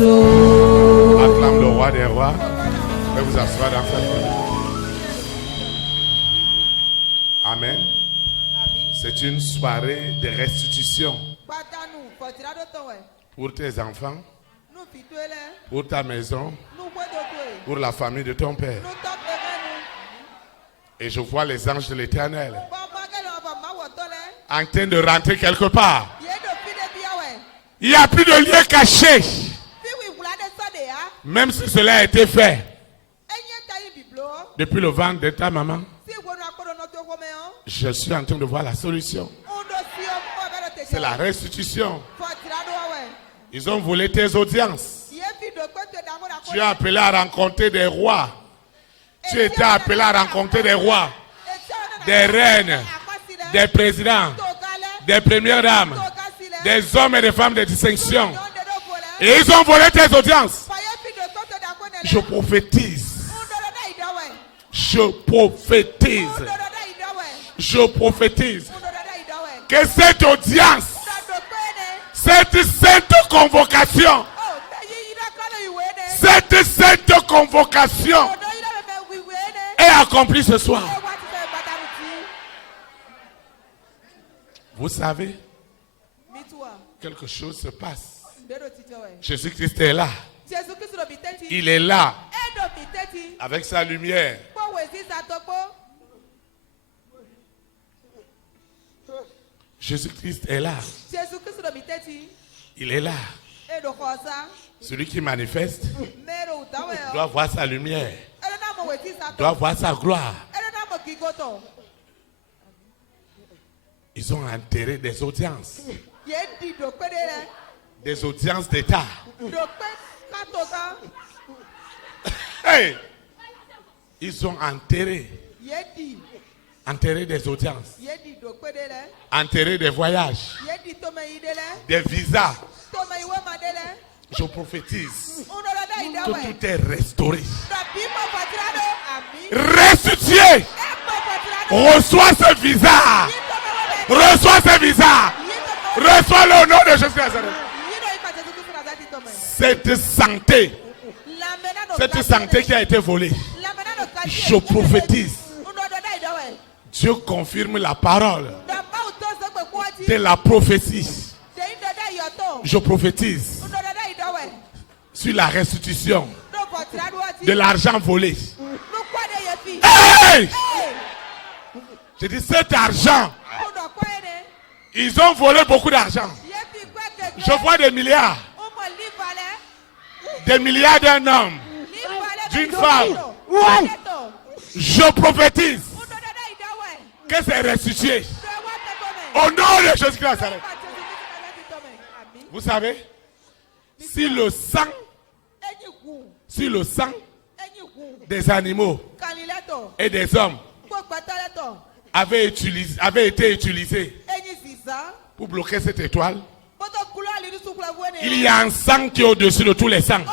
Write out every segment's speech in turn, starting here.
Acclame le roi des rois. Vous vous asseoir dans cette prière. Amen. C'est une soirée de restitution pour tes enfants, pour ta maison, pour la famille de ton père. Et je vois les anges de l'Éternel en train de rentrer quelque part. Il n'y a plus de lieu caché. Même si cela a été fait depuis le ventre de ta maman, je suis en train de voir la solution. C'est la restitution. Ils ont volé tes audiences. Tu es appelé à rencontrer des rois. Tu étais appelé à rencontrer des rois, des reines, des présidents, des premières dames, des hommes et des femmes de distinction. Et ils ont volé tes audiences. Je prophétise. Je prophétise. Je prophétise que cette audience, cette sainte convocation, est accomplie ce soir. Vous savez, quelque chose se passe. Jésus-Christ est là. Il est là avec sa lumière. Jésus-Christ est là. Il est là. Celui qui manifeste doit voir sa lumière, doit voir sa gloire. Ils ont enterré des audiences. Des audiences d'État. Hey! Ils ont enterré des audiences, enterré des voyages, des visas. Je prophétise que tout est restauré, restitué. Reçois ce visa, reçois ce visa, reçois le nom de Jésus. Cette santé qui a été volée, je prophétise. Dieu confirme la parole de la prophétie. Je prophétise sur la restitution de l'argent volé. Hey! Je dis cet argent, ils ont volé beaucoup d'argent. Je vois des milliards d'un homme, d'une femme. Je prophétise que c'est restitué au nom de Jésus-Christ. Vous savez, si le sang des animaux et des hommes avait été utilisé pour bloquer cette étoile, il y a un sang qui est au-dessus de tous les sangs.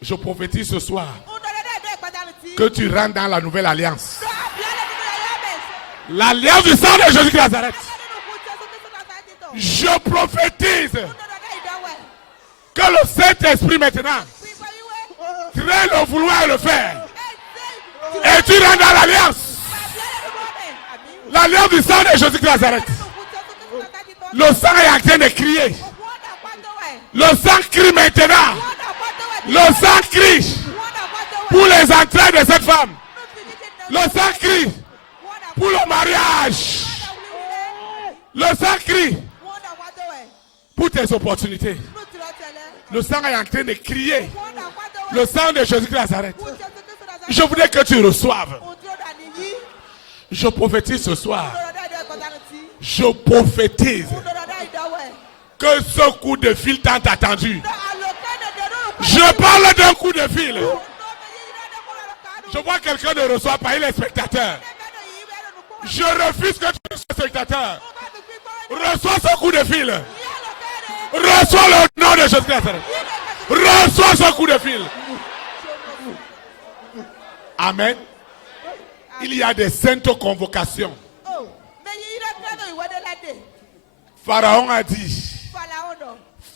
Je prophétise ce soir que tu rentres dans la nouvelle alliance. L'alliance du sang de Jésus-Christ de Nazareth. Je prophétise que le Saint-Esprit maintenant traîne le vouloir et le faire. Et tu rentres dans l'alliance. L'alliance du sang de Jésus-Christ de Nazareth. Le sang est en train de crier. Le sang crie maintenant. Le sang crie pour les entrailles de cette femme. Le sang crie pour le mariage. Le sang crie pour tes opportunités. Le sang est en train de crier. Le sang de Jésus-Christ de Nazareth. Je voudrais que tu reçoives. Je prophétise ce soir. Je prophétise que ce coup de fil tant attendu. Je parle d'un coup de fil. Je vois quelqu'un ne reçoit pas, il est spectateur. Je refuse que tu sois spectateur. Reçois ce coup de fil. Reçois le nom de Jésus-Christ. Reçois ce coup de fil. Amen. Il y a des saintes convocations. Pharaon a dit,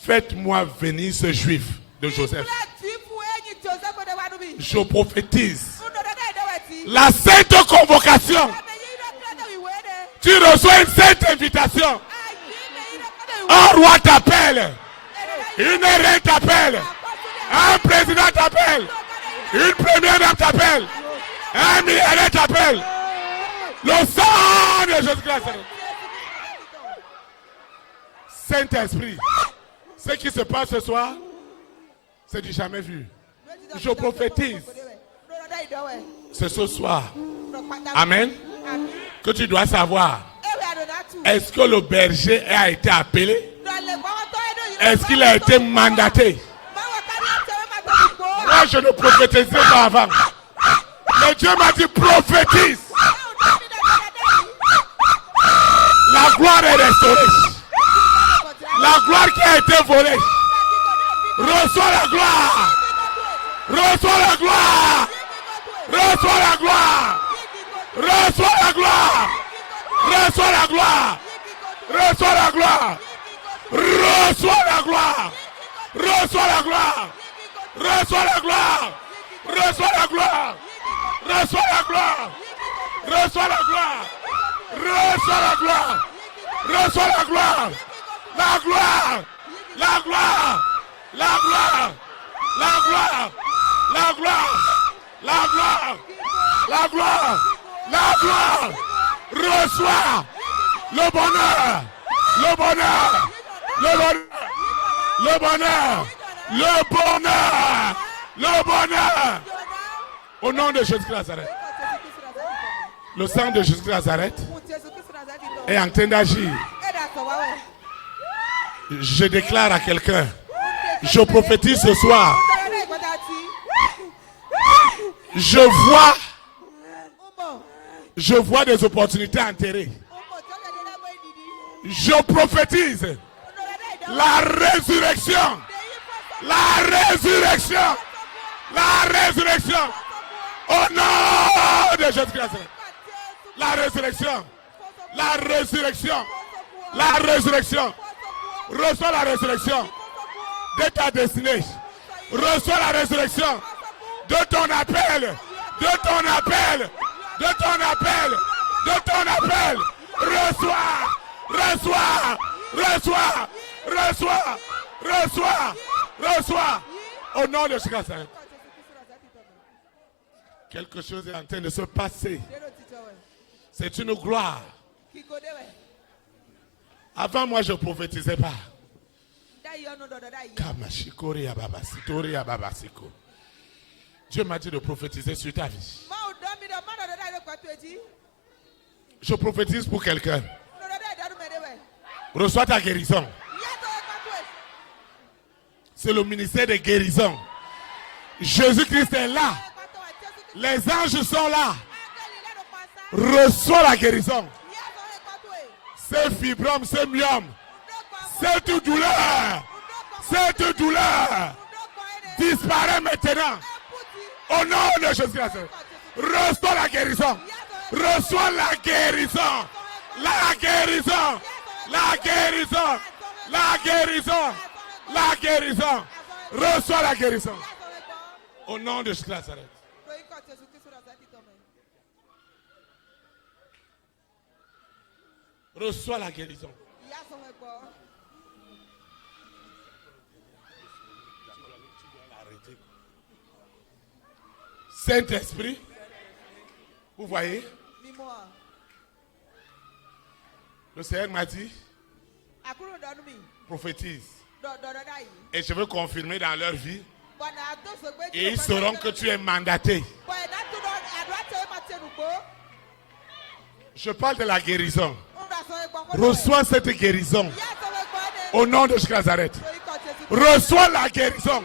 Faites-moi venir ce juif de Joseph. Je prophétise. La sainte convocation. Tu reçois une sainte invitation. Un roi t'appelle. Une reine t'appelle. Un président t'appelle. Une première dame t'appelle. Un milliardaire t'appelle. Le sang de Jésus-Christ. Saint-Esprit. Ce qui se passe ce soir, c'est du jamais vu. Je prophétise. C'est ce soir. Amen. Que tu dois savoir. Est-ce que le berger a été appelé? Est-ce qu'il a été mandaté? Moi, je ne prophétisais pas avant. Mais Dieu m'a dit prophétise. La gloire est restaurée. La gloire qui a été volée. Reçois la gloire. Reçois la gloire. Reçois la gloire. Reçois la gloire. Reçois la gloire. Reçois la gloire. Reçois la gloire. Reçois la gloire. Reçois la gloire. Reçois la gloire. Reçois la gloire. Reçois la gloire. Reçois la gloire. Reçois la gloire. La gloire. La gloire. La gloire. La gloire. La gloire. La gloire. La gloire. La gloire. Reçois le bonheur. Le bonheur. Le bonheur. Le bonheur. Le bonheur. Le bonheur. Au nom de Jésus-Christ Nazareth. Le sang de Jésus-Christ Nazareth est en train d'agir. Je déclare à quelqu'un, je prophétise ce soir. Je vois des opportunités enterrées. Je prophétise la résurrection. La résurrection. La résurrection. Au nom de Jésus-Christ. La résurrection. La résurrection. La résurrection. Reçois la résurrection de ta destinée. Reçois la résurrection de ton appel. De ton appel. De ton appel. De ton appel. Reçois. Reçois. Reçois. Reçois. Reçois. Reçois. Au nom de Jésus-Christ. Quelque chose est en train de se passer. C'est une gloire. Avant, moi, je ne prophétisais pas. Dieu m'a dit de prophétiser sur ta vie. Je prophétise pour quelqu'un. Reçois ta guérison. C'est le ministère de guérison. Jésus-Christ est là. Les anges sont là. Reçois la guérison. C'est fibrome, c'est myome. Cette douleur. Cette douleur. Disparaît maintenant. Au nom de Jésus-Christ. Reçois la guérison. Reçois la guérison. La guérison. La guérison. La guérison. La guérison. Reçois la guérison. Au nom de Jésus-Christ. Reçois la guérison. Saint-Esprit, vous voyez, le Seigneur m'a dit, prophétise. Et je veux confirmer dans leur vie. Et ils sauront que tu es mandaté. Je parle de la guérison. Reçois cette guérison. Au nom de Jésus Nazareth. Reçois la guérison.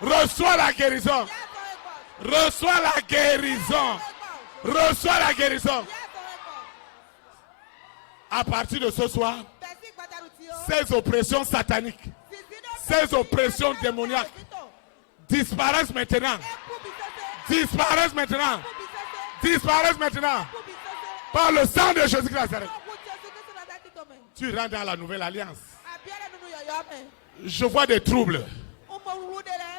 Reçois la guérison. Reçois la guérison. Reçois la guérison. À partir de ce soir, ces oppressions sataniques, ces oppressions démoniaques disparaissent maintenant. Disparaissent maintenant. Disparaissent maintenant. Par le sang de Jésus-Christ. Tu rentres dans la nouvelle alliance. Je vois des troubles.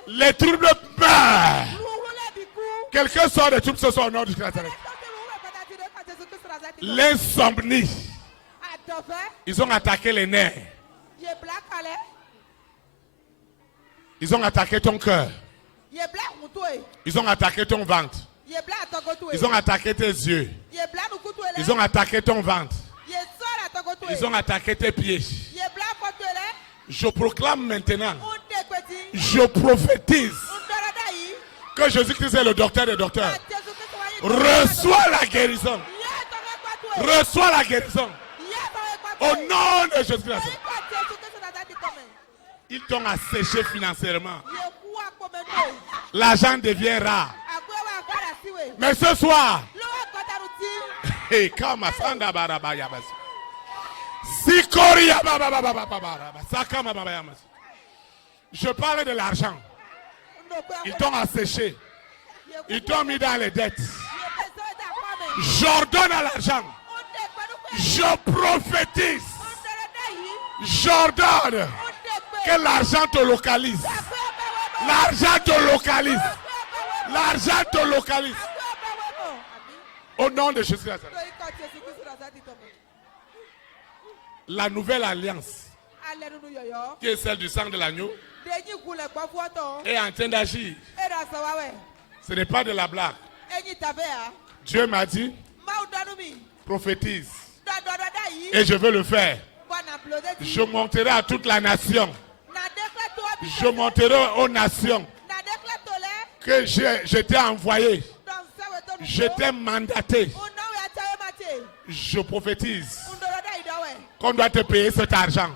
Les troubles meurent. Quelqu'un sort des troubles ce soir au nom du Christ. L'insomnie. Ils ont attaqué les nerfs. Ils ont attaqué ton cœur. Ils ont attaqué ton ventre. Ils ont attaqué tes yeux. Ils ont attaqué ton ventre. Ils ont attaqué tes pieds. Je proclame maintenant, je prophétise que Jésus-Christ est le docteur des docteurs. Reçois la guérison. Reçois la guérison. Au nom de Jésus-Christ. Ils t'ont asséché financièrement. L'argent devient rare. Mais ce soir, je parle de l'argent. Ils t'ont asséché. Ils t'ont mis dans les dettes. J'ordonne à l'argent. Je prophétise. J'ordonne que l'argent te localise. L'argent te localise. L'argent te localise. Au nom de Jésus-Christ. La nouvelle alliance, qui est celle du sang de l'agneau, est en train d'agir. Ce n'est pas de la blague. Dieu m'a dit, prophétise. Et je veux le faire. Je monterai à toute la nation. Je monterai aux nations que j'étais envoyé. J'étais mandaté. Je prophétise qu'on doit te payer cet argent.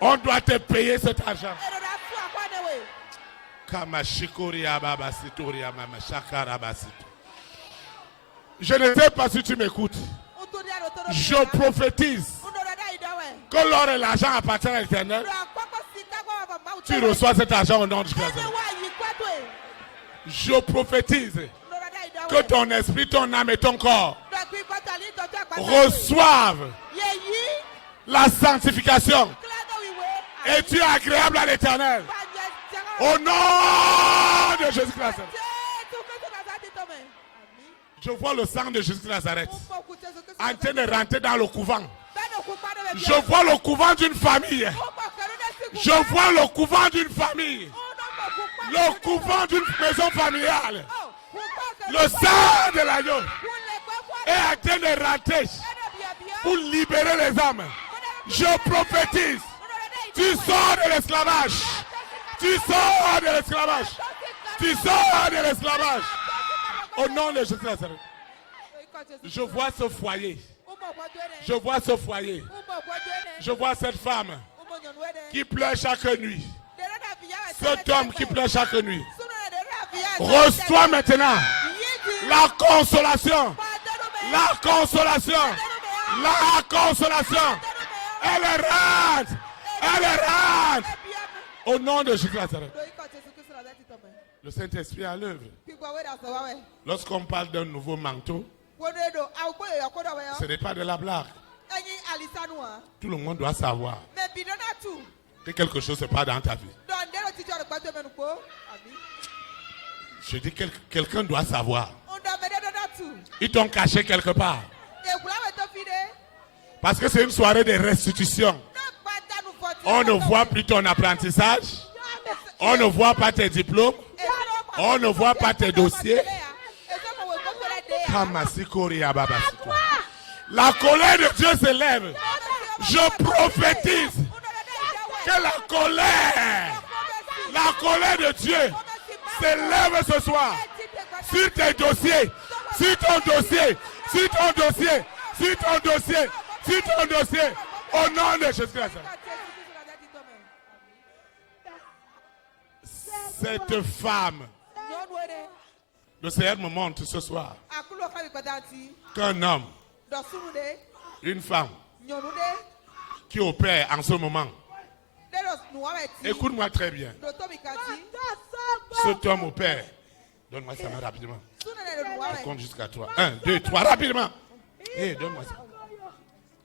On doit te payer cet argent. Je ne sais pas si tu m'écoutes. Je prophétise que lorsque l'argent appartient à l'Éternel, tu reçois cet argent au nom de Christ. Je prophétise que ton esprit, ton âme et ton corps reçoivent la sanctification et tu es agréable à l'Éternel. Au nom de Jésus-Christ. Je vois le sang de Jésus de Nazareth en train de rentrer dans le couvent. Je vois le couvent d'une famille. Je vois le couvent d'une famille. Le couvent d'une maison familiale. Le sang de l'agneau est en train de rentrer pour libérer les âmes. Je prophétise. Tu sors de l'esclavage. Tu sors de l'esclavage. Tu sors de l'esclavage. Au nom de Jésus. Je vois ce foyer. Je vois ce foyer. Je vois cette femme qui pleure chaque nuit. Cet homme qui pleure chaque nuit. Reçois maintenant la consolation. La consolation. La consolation. Elle rentre. Elle rentre. Au nom de Jésus. Le Saint-Esprit est à l'œuvre. Lorsqu'on parle d'un nouveau manteau, ce n'est pas de la blague. Tout le monde doit savoir que quelque chose se passe dans ta vie. Je dis que quelqu'un doit savoir. Ils t'ont caché quelque part. Parce que c'est une soirée de restitution. On ne voit plus ton apprentissage. On ne voit pas tes diplômes. On ne voit pas tes dossiers. La colère de Dieu s'élève. Je prophétise que la colère de Dieu s'élève ce soir sur tes dossiers, sur ton dossier, sur ton dossier, sur ton dossier, sur ton dossier, au nom de Jésus-Christ. Cette femme, le Seigneur me montre ce soir qu'un homme, une femme qui opère en ce moment, écoute-moi très bien, cet homme opère. Donne-moi ça rapidement. Je compte jusqu'à 3. 1, 2, 3, rapidement. Donne-moi ça.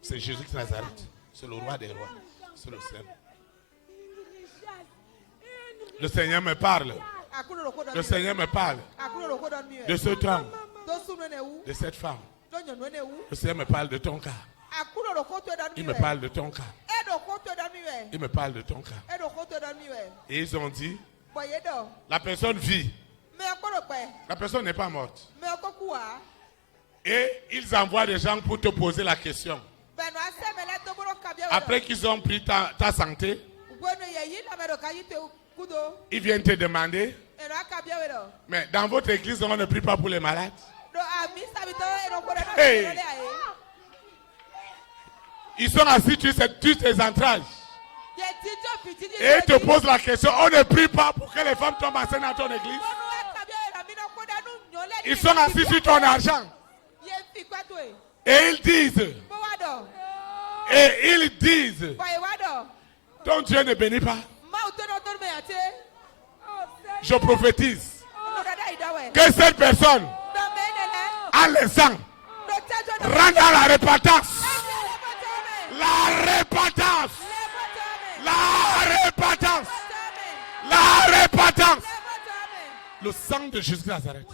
C'est Jésus de Nazareth. C'est le roi des rois. C'est le Seigneur. Le Seigneur me parle. Le Seigneur me parle de ce homme, de cette femme. Le Seigneur me parle de ton cas. Il me parle de ton cas. Il me parle de ton cas. Et ils ont dit, la personne vit. La personne n'est pas morte. Et ils envoient des gens pour te poser la question. Après qu'ils ont pris ta santé, ils viennent te demander, mais dans votre église, on ne prie pas pour les malades. Hey. Ils sont assis sur tes entrailles. Et ils te posent la question, on ne prie pas pour que les femmes tombent enceintes dans ton église. Ils sont assis sur ton argent. Et ils disent, ton Dieu ne bénit pas. Je prophétise que cette personne a le sang rentre à la repentance. La repentance. La repentance. La repentance. Le sang de Jésus de Nazareth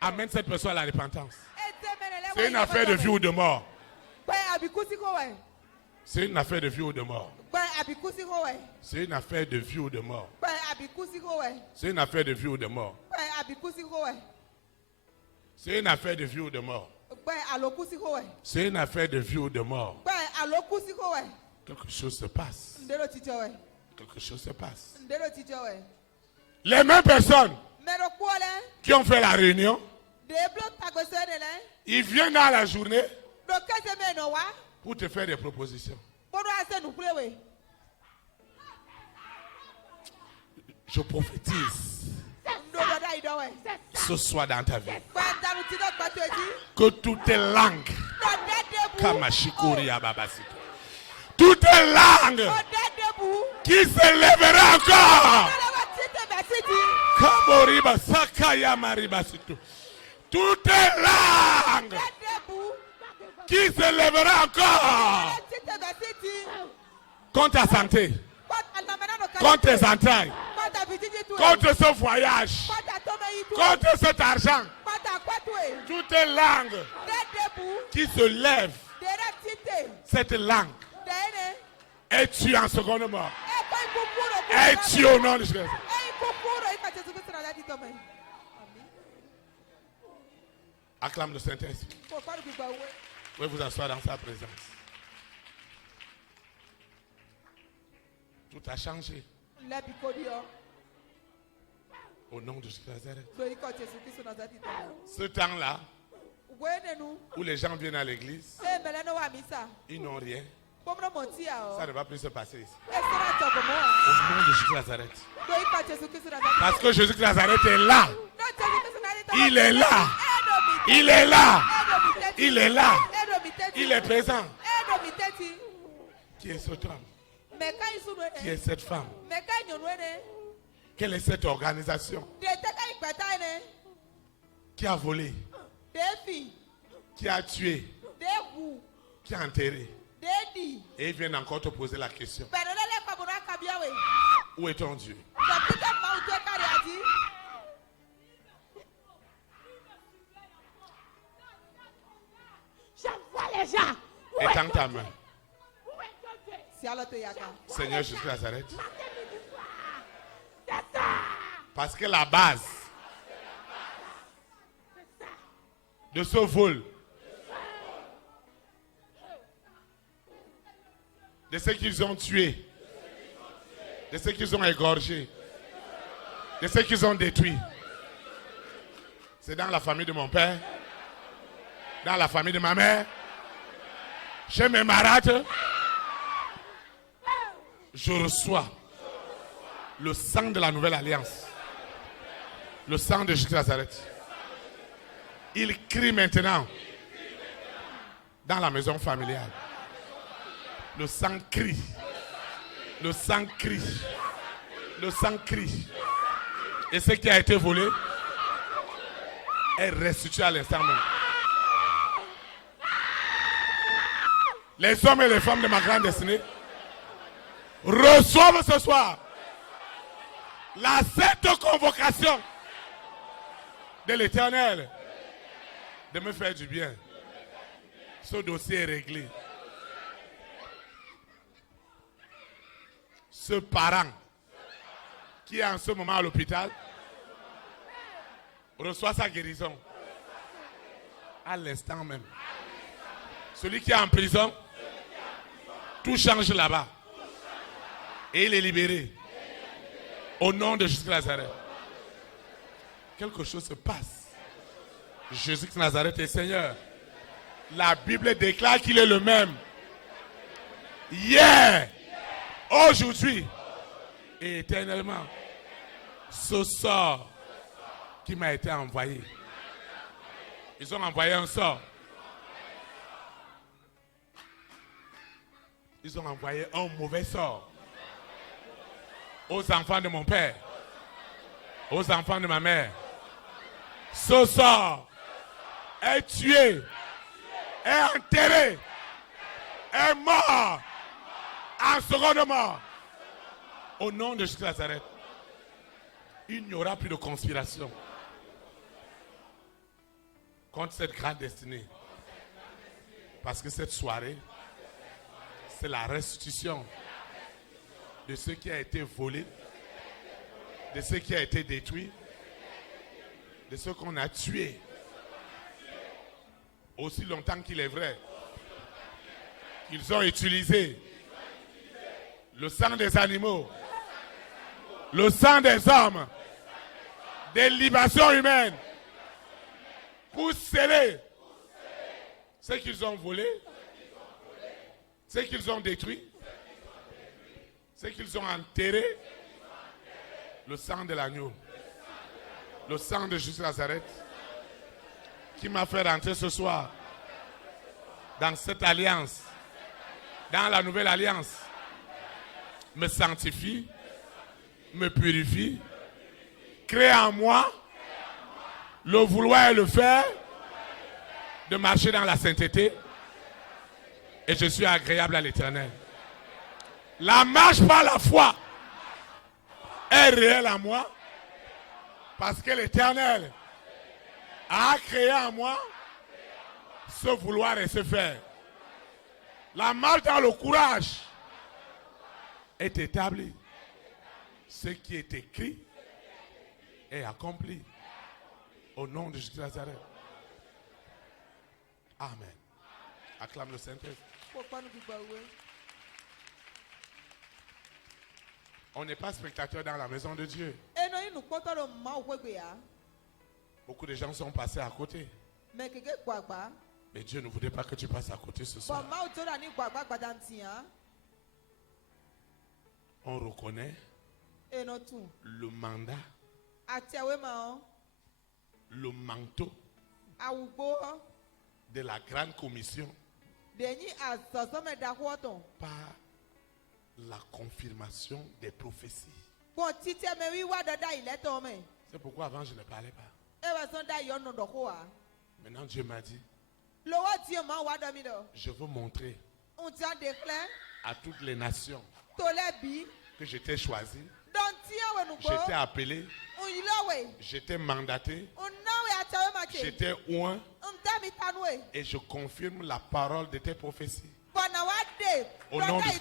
amène cette personne à la repentance. C'est une affaire de vie ou de mort. C'est une affaire de vie ou de mort. C'est une affaire de vie ou de mort. C'est une affaire de vie ou de mort. C'est une affaire de vie ou de mort. C'est une affaire de vie ou de mort. Quelque chose se passe. Quelque chose se passe. Les mêmes personnes qui ont fait la réunion, ils viennent dans la journée pour te faire des propositions. Je prophétise ce soir dans ta vie que toutes tes langues, toutes les langues qui se lèveront encore, toutes les langues qui se lèveront encore contre ta santé, contre tes entrailles, contre ce voyage, contre cet argent, toutes les langues qui se lèvent, cette langue est tuée en seconde mort. Est tuée au nom de Jésus. Acclame le Saint-Esprit. Vous pouvez vous asseoir dans sa présence. Tout a changé. Au nom de Jésus de Nazareth. Ce temps-là, où les gens viennent à l'église, ils n'ont rien. Ça ne va plus se passer ici. Au nom de Jésus de Nazareth. Parce que Jésus de Nazareth est là. Il est là. Il est là. Il est là. Il est présent. Qui est cet homme? Qui est cette femme? Quelle est cette organisation? Qui a volé? Qui a tué? Qui a enterré? Et ils viennent encore te poser la question. Où est ton Dieu? Je vois les gens. Étends ta main. Seigneur Jésus de Nazareth. Parce que la base de ce vol, de ceux qu'ils ont tués, de ceux qu'ils ont égorgés, de ceux qu'ils ont détruits, c'est dans la famille de mon père, dans la famille de ma mère, chez mes marâtres. Je reçois le sang de la nouvelle alliance, le sang de Jésus de Nazareth. Il crie maintenant dans la maison familiale. Le sang crie. Le sang crie. Le sang crie. Et ce qui a été volé est restitué à l'instant même. Les hommes et les femmes de ma grande destinée reçoivent ce soir la sainte convocation de l'Éternel de me faire du bien. Ce dossier est réglé. Ce parent qui est en ce moment à l'hôpital reçoit sa guérison à l'instant même. Celui qui est en prison, tout change là-bas. Et il est libéré. Au nom de Jésus de Nazareth. Quelque chose se passe. Jésus de Nazareth est Seigneur. La Bible déclare qu'il est le même. Hier, aujourd'hui et éternellement. Ce sort qui m'a été envoyé. Ils ont envoyé un sort. Ils ont envoyé un mauvais sort aux enfants de mon père, aux enfants de ma mère. Ce sort est tué, est enterré, est mort, en seconde mort. Au nom de Jésus de Nazareth, il n'y aura plus de conspiration contre cette grande destinée. Parce que cette soirée, c'est la restitution de ce qui a été volé, de ce qui a été détruit, de ce qu'on a tué. Aussi longtemps qu'il est vrai qu'ils ont utilisé le sang des animaux, le sang des hommes, des libations humaines pour sceller ce qu'ils ont volé, ce qu'ils ont détruit, ce qu'ils ont enterré, le sang de l'agneau, le sang de Jésus de Nazareth, qui m'a fait rentrer ce soir dans cette alliance, dans la nouvelle alliance, me sanctifie, me purifie, crée en moi le vouloir et le faire de marcher dans la sainteté, et je suis agréable à l'Éternel. La marche par la foi est réelle à moi parce que l'Éternel a créé en moi ce vouloir et ce faire. La marche dans le courage est établie. Ce qui est écrit est accompli. Au nom de Jésus de Nazareth. Amen. Acclame le Saint-Esprit. On n'est pas spectateur dans la maison de Dieu. Beaucoup de gens sont passés à côté. Mais Dieu ne voudrait pas que tu passes à côté ce soir. On reconnaît le mandat, le manteau de la grande commission par la confirmation des prophéties. C'est pourquoi avant je ne parlais pas. Maintenant Dieu m'a dit, je veux montrer à toutes les nations que j'étais choisi, j'étais appelé, j'étais mandaté, j'étais oint, et je confirme la parole de tes prophéties. Au nom de Jésus.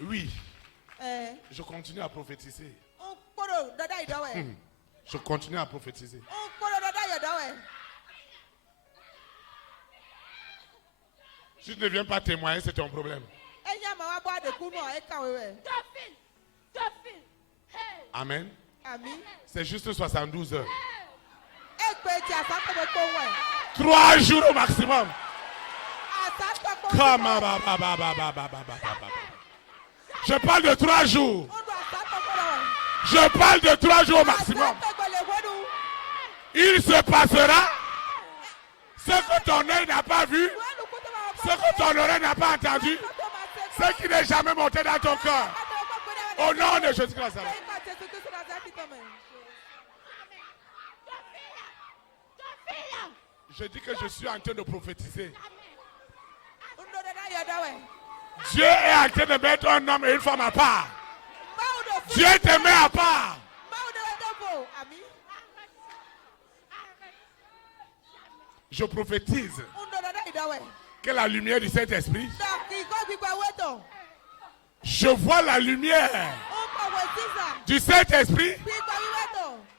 Oui, je continue à prophétiser. Je continue à prophétiser. Si tu ne viens pas témoigner, c'est ton problème. Amen. C'est juste 72 heures. 3 jours au maximum. Je parle de 3 jours. Je parle de 3 jours au maximum. Il se passera ce que ton œil n'a pas vu, ce que ton oreille n'a pas entendu, ce qui n'est jamais monté dans ton cœur. Au nom de Jésus-Christ. Je dis que je suis en train de prophétiser. Ndodada yodawe. Dieu est en train de mettre un homme et une femme à part. Dieu te met à part. Ami. Je prophétise Ndodada yodawe. que la lumière du Saint-Esprit, je vois la lumière du Saint-Esprit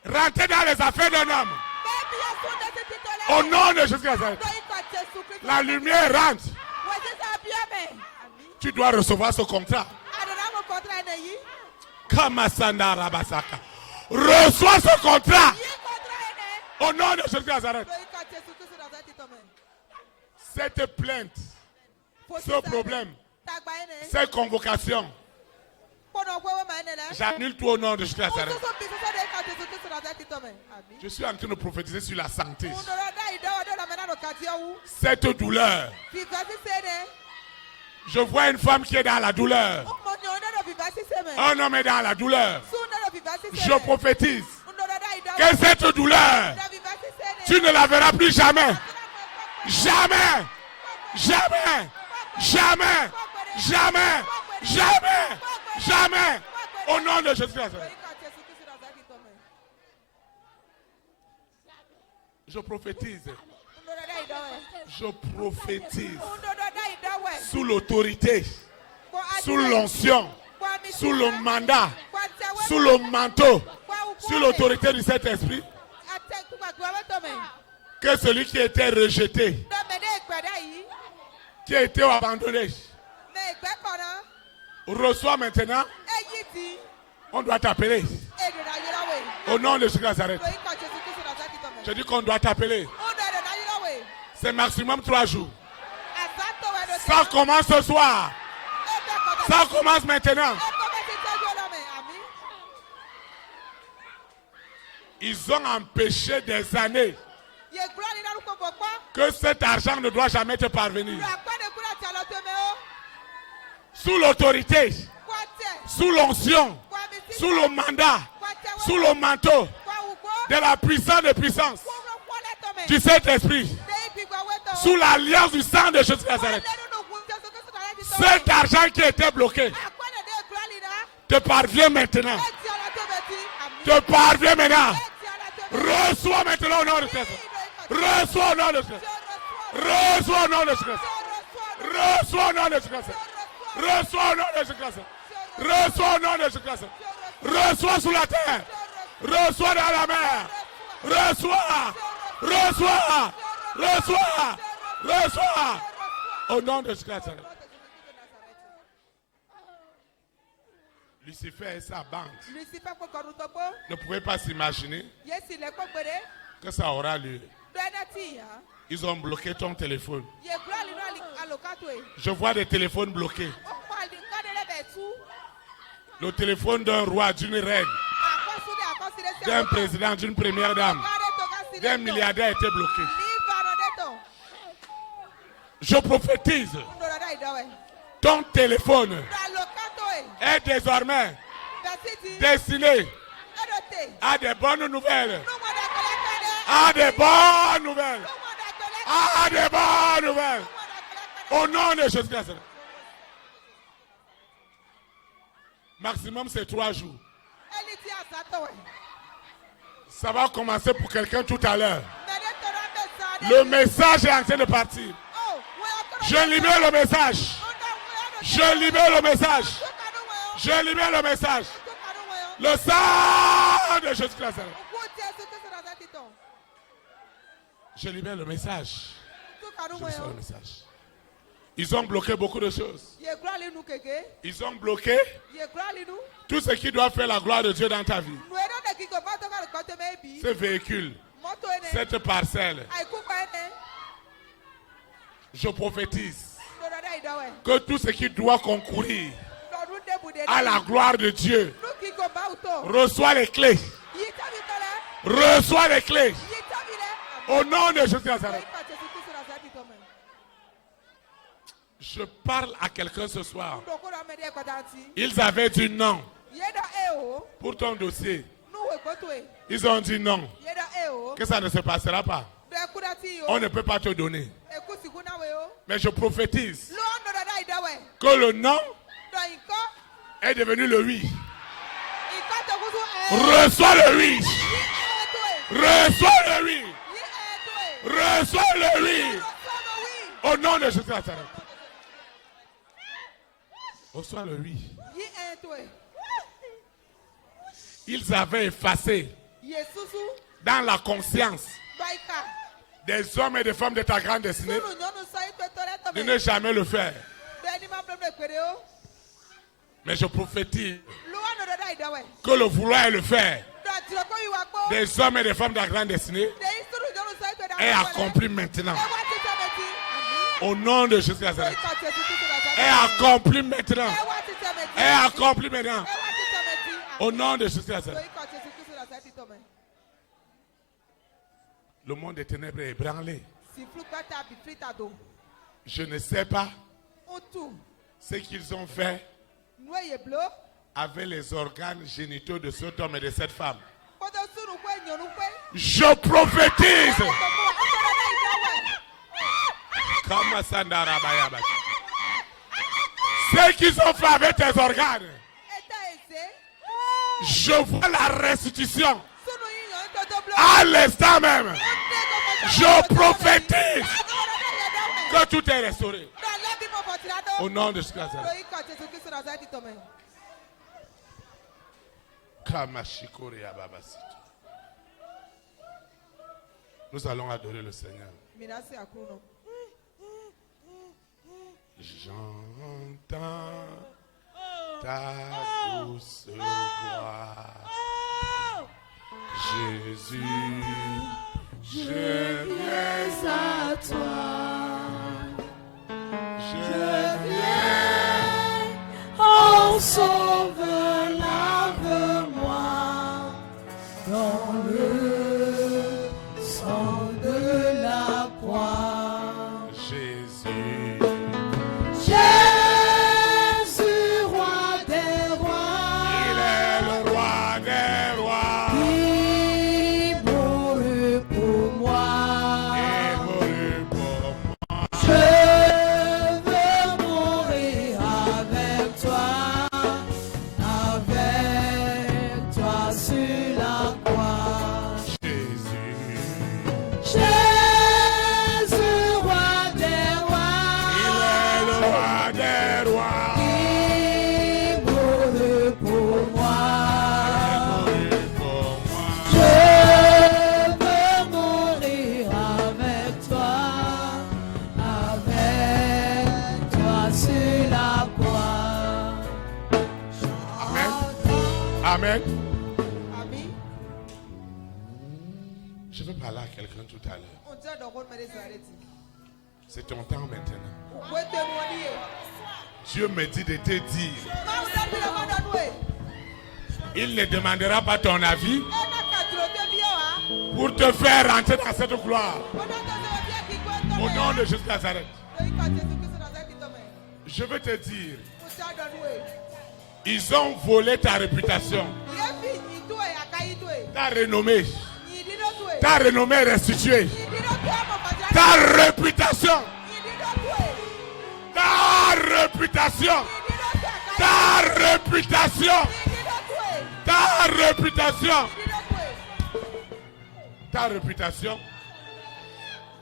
rentrer dans les affaires d'un homme. Au nom de Jésus-Christ, la lumière rentre. Tu dois recevoir ce contrat. Kamasanda Rabasaka. Reçois ce contrat. Au nom de Jésus-Christ. Cette plainte, ce problème, cette convocation, j'annule tout au nom de Jésus-Christ. Je suis en train de prophétiser sur la santé. Cette douleur. Je vois une femme qui est dans la douleur. Un homme est dans la douleur. Je prophétise que cette douleur, tu ne la verras plus jamais. Jamais. Jamais. Jamais. Jamais. Jamais. Jamais. Au nom de Jésus-Christ. Je prophétise. Je prophétise sous l'autorité, sous l'onction, sous le mandat, sous le manteau, sous l'autorité du Saint-Esprit, que celui qui était rejeté, qui a été abandonné, reçoit maintenant. On doit t'appeler. Au nom de Jésus Nazareth. Je dis qu'on doit t'appeler. C'est maximum 3 jours. Ça commence ce soir. Ça commence maintenant. Ils ont empêché des années que cet argent ne doit jamais te parvenir. Sous l'autorité, sous l'onction, sous le mandat, sous le manteau de la puissance de puissance du Saint-Esprit, sous l'alliance du sang de Jésus Nazareth. Cet argent qui était bloqué te parvient maintenant. Te parvient maintenant. Reçois maintenant au nom de Jésus. Reçois au nom de Jésus. Reçois au nom de Jésus. Reçois au nom de Jésus. Reçois au nom de Jésus. Reçois au nom de Jésus. Reçois sous la terre. Reçois dans la mer. Reçois. Reçois. Reçois. Reçois. Au nom de Jésus. Lucifer et sa bande ne pouvaient pas s'imaginer que ça aura lieu. Ils ont bloqué ton téléphone. Je vois des téléphones bloqués. Le téléphone d'un roi, d'une reine, d'un président, d'une première dame, d'un milliardaire était bloqué. Je prophétise. Ton téléphone est désormais destiné à des bonnes nouvelles. À des bonnes nouvelles. À des bonnes nouvelles. Au nom de Jésus-Christ. Maximum c'est 3 jours. Ça va commencer pour quelqu'un tout à l'heure. Le message est en train de partir. Je libère le message. Je libère le message. Je libère le message. Le sang de Jésus-Christ. Je libère le message. Je reçois le message. Ils ont bloqué beaucoup de choses. Ils ont bloqué tout ce qui doit faire la gloire de Dieu dans ta vie. Ce véhicule, cette parcelle. Je prophétise que tout ce qui doit concourir à la gloire de Dieu reçoit les clés. Reçoit les clés. Au nom de Jésus Nazareth. Je parle à quelqu'un ce soir. Ils avaient dit non pour ton dossier. Ils ont dit non, que ça ne se passera pas. On ne peut pas te donner. Mais je prophétise que le non est devenu le oui. Reçois le oui. Reçois le oui. Reçois le oui. Au nom de Jésus Nazareth. Reçois le oui. Ils avaient effacé dans la conscience des hommes et des femmes de ta grande destinée de ne jamais le faire. Mais je prophétise que le vouloir et le faire des hommes et des femmes de la grande destinée est accompli maintenant. Au nom de Jésus Nazareth. Est accompli maintenant. Est accompli maintenant. Au nom de Jésus Nazareth. Le monde des ténèbres est ébranlé. Je ne sais pas ce qu'ils ont fait avec les organes génitaux de cet homme et de cette femme. Je prophétise. Ce qu'ils ont fait avec tes organes, je vois la restitution à l'instant même. Je prophétise que tout est restauré. Au nom de Jésus. Nous allons adorer le Seigneur. J'entends ta douce voix. Jésus, je viens à toi. Je viens, oh Sauveur, lave-moi dans le sang de la croix. Jésus, Jésus, roi des rois. il est le roi des rois. Il mourut pour moi. Il mourut pour moi. Je veux mourir avec toi sur la croix. Jésus, Jésus, roi des rois. il est le roi des rois. Il mourut pour moi. Il mourut pour moi. Je veux mourir avec toi sur la croix. Amen. Je veux parler à quelqu'un tout à l'heure. C'est ton temps maintenant. Dieu me dit de te dire. Il ne demandera pas ton avis pour te faire rentrer dans cette gloire. Au nom de Jésus Nazareth. Je veux te dire. Ils ont volé ta réputation. Ta renommée. Ta renommée restituée. Ta réputation. Ta réputation. Ta réputation. Ta réputation. Ta réputation.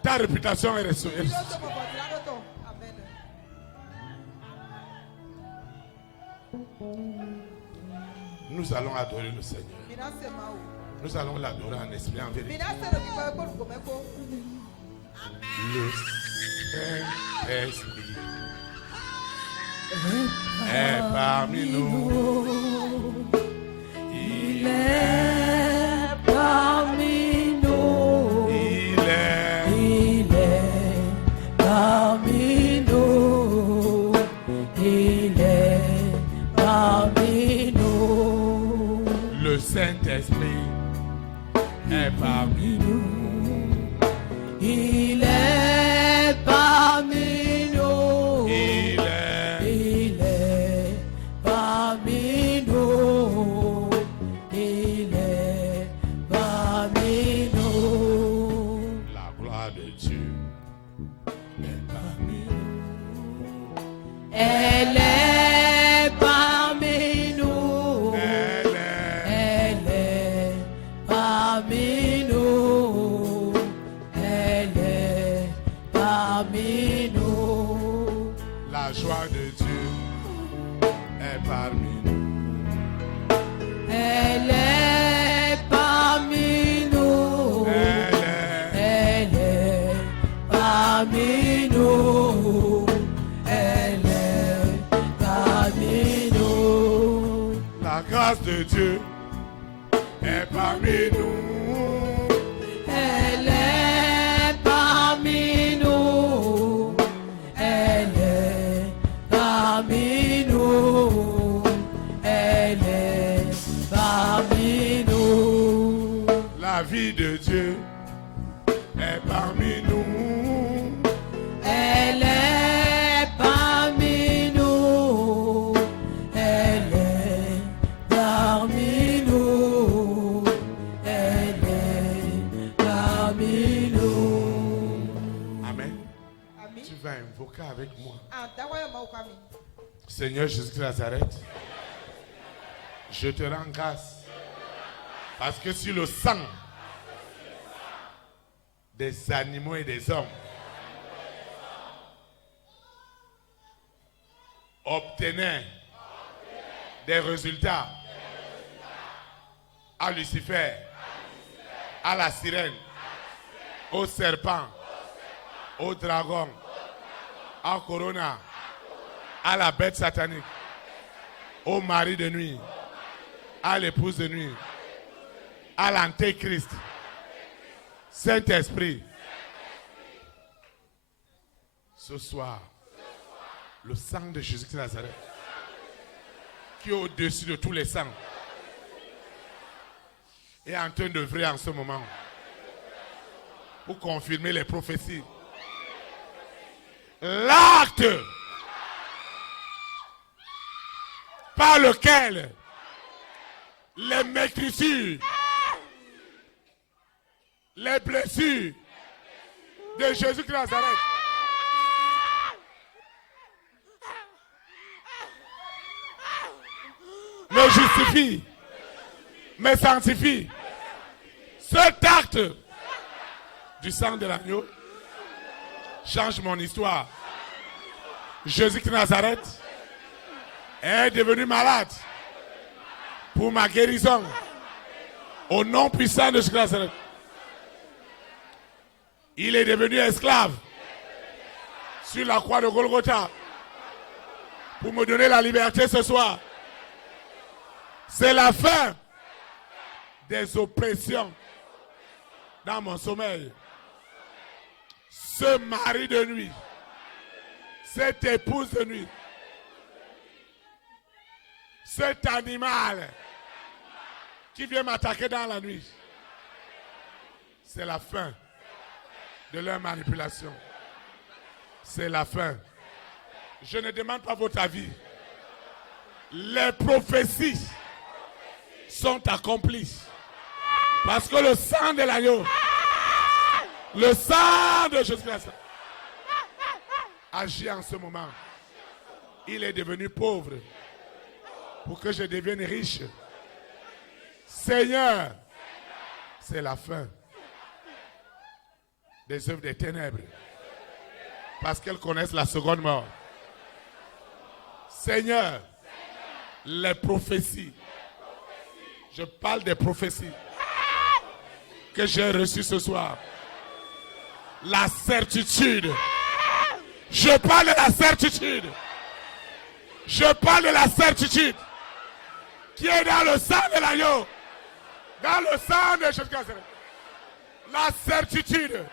Ta réputation est restituée. Nous allons adorer le Seigneur. Nous allons l'adorer en esprit, en vérité. Le Saint-Esprit est parmi nous. Il est parmi nous. Il est parmi nous. Il est parmi nous. Le Saint-Esprit est parmi nous. Il est parmi nous. Il est parmi nous. Il est parmi nous. la gloire de Dieu. de Dieu est parmi nous. Elle est parmi nous. Elle est parmi nous. Elle est parmi nous. La vie de Dieu est parmi nous. Elle est parmi nous. Elle est parmi nous. Elle est parmi nous. Amen. Ami. Tu vas invoquer avec moi. Dawa ya maukami. Seigneur Jésus de Nazareth, je te rends grâce parce que sur le sang des animaux et des hommes obtenait des résultats à Lucifer, à la sirène, au serpent, au dragon, à Corona, à la bête satanique, au mari de nuit, à l'épouse de nuit, à l'antéchrist, Saint-Esprit. Ce soir, le sang de Jésus de Nazareth, qui est au-dessus de tous les sangs, est en train d'œuvrer en ce moment pour confirmer les prophéties. L'acte par lequel les maîtrisures, les blessures de Jésus de Nazareth me justifient, me sanctifient. Cet acte du sang de l'agneau change mon histoire. Jésus de Nazareth est devenu malade pour ma guérison. Au nom puissant de Jésus de Nazareth. Il est devenu esclave sur la croix de Golgotha pour me donner la liberté ce soir. C'est la fin des oppressions dans mon sommeil. Ce mari de nuit, cette épouse de nuit, cet animal qui vient m'attaquer dans la nuit, c'est la fin de leur manipulation. C'est la fin. Je ne demande pas votre avis. Les prophéties sont accomplies. Parce que le sang de l'agneau, le sang de Jésus-Christ agit en ce moment. Il est devenu pauvre pour que je devienne riche. Seigneur, c'est la fin des œuvres des ténèbres, parce qu'elles connaissent la seconde mort. Seigneur, les prophéties, je parle des prophéties que j'ai reçues ce soir. La certitude, je parle de la certitude, je parle de la certitude qui est dans le sang de l'agneau, dans le sang de Jésus-Christ. La certitude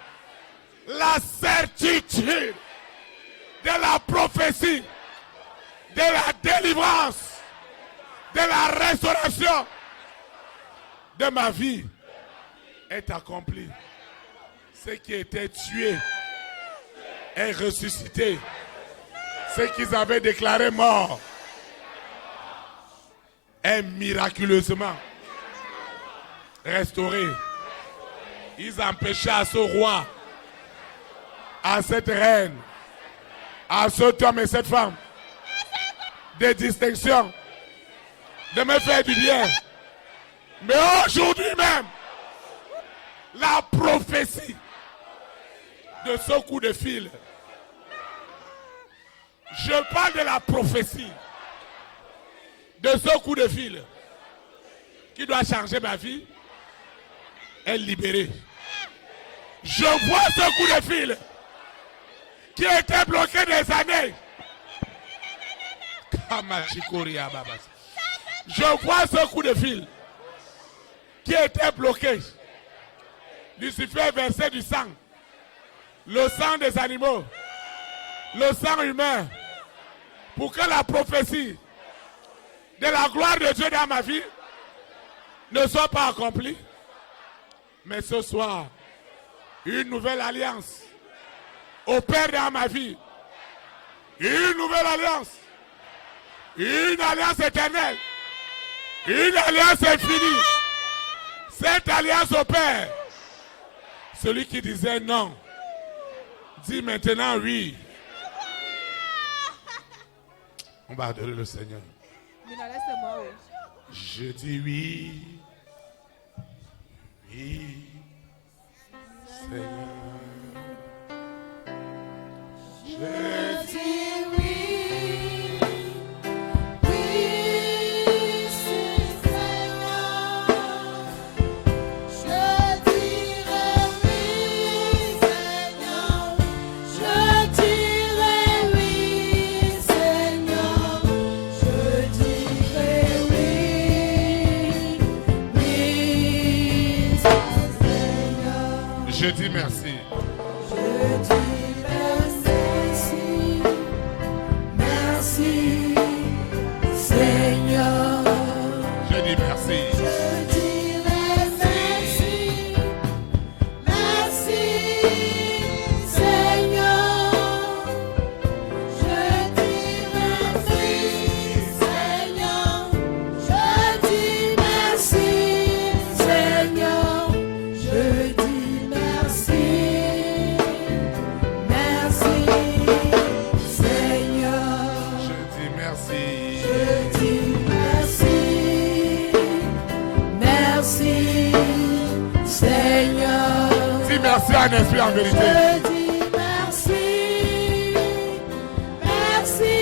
de la prophétie, de la délivrance, de la restauration de ma vie est accomplie. Ce qui était tué est ressuscité. Ce qu'ils avaient déclaré mort est miraculeusement restauré. Ils empêchaient à ce roi, à cette reine, à cet homme et cette femme de distinction, de me faire du bien. Mais aujourd'hui même, la prophétie de ce coup de fil, je parle de la prophétie de ce coup de fil qui doit changer ma vie, est libérée. Je vois ce coup de fil qui était bloqué des années. Je vois ce coup de fil qui était bloqué. Lucifer versait du sang. Le sang des animaux. Le sang humain. Pour que la prophétie de la gloire de Dieu dans ma vie ne soit pas accomplie. Mais ce soir, une nouvelle alliance opère dans ma vie. Une nouvelle alliance. Une alliance éternelle. Une alliance infinie. Cette alliance opère. Celui qui disait non, dit maintenant oui. On va adorer le Seigneur. Je dis oui. Oui. Seigneur. Je dis oui. Je dis merci. Je dis merci. Merci, Seigneur. Je dis merci. Je dirai merci. Merci, Seigneur. Je dis merci, Seigneur. Je dis merci, Seigneur. Je dis merci. Merci, Seigneur. Je dis merci. Je dis merci. Merci, Seigneur. Dis merci en esprit en vérité. Je dis merci. Merci,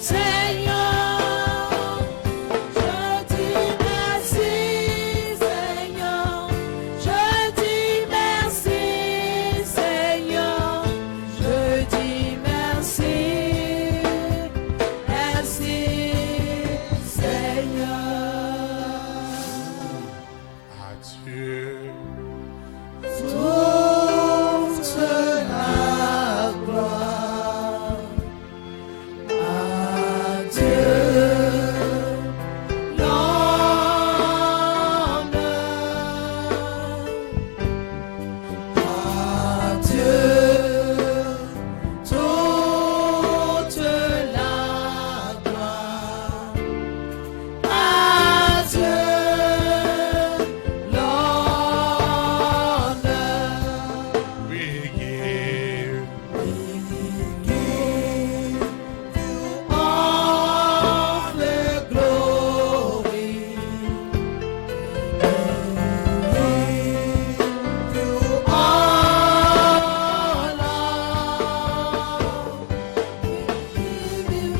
Seigneur. Je dis merci, Seigneur. Je dis merci, Seigneur. Je dis merci. Merci, Seigneur. Adieu. Toute la gloire à Dieu, l'honneur à Dieu, toute la gloire à Dieu, l'honneur. We give. Give you all the glory. Give you all love. Give